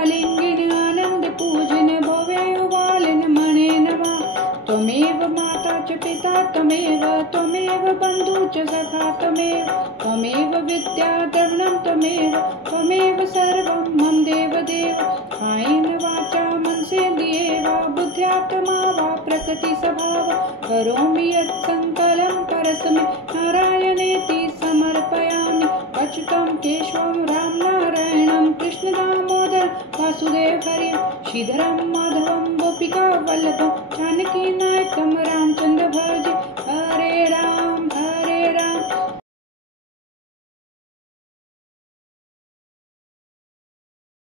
अलिंगिन आनंद पूजन भवे वालिन मणे नमः। त्वमेव माता च पिता त्वमेव बन्धु च सखा त्वमेव विद्या द्रविणं त्वमेव सर्वं मम देवदेव। कायेन वाचा मनसेन्द्रियैर्वा बुद्ध्यात्मा वा प्रकृति स्वभाव करोमि यत्सङ्कलं परस्मै नारायणेति समर्पयामि। अच्युतं केशवं राम नारायणं कृष्ण दामोदर वासुदेव हरि श्रीधरं माधवं गोपिका वल्लभं जानकी नायकं रामचन्द्र भज। हरे राम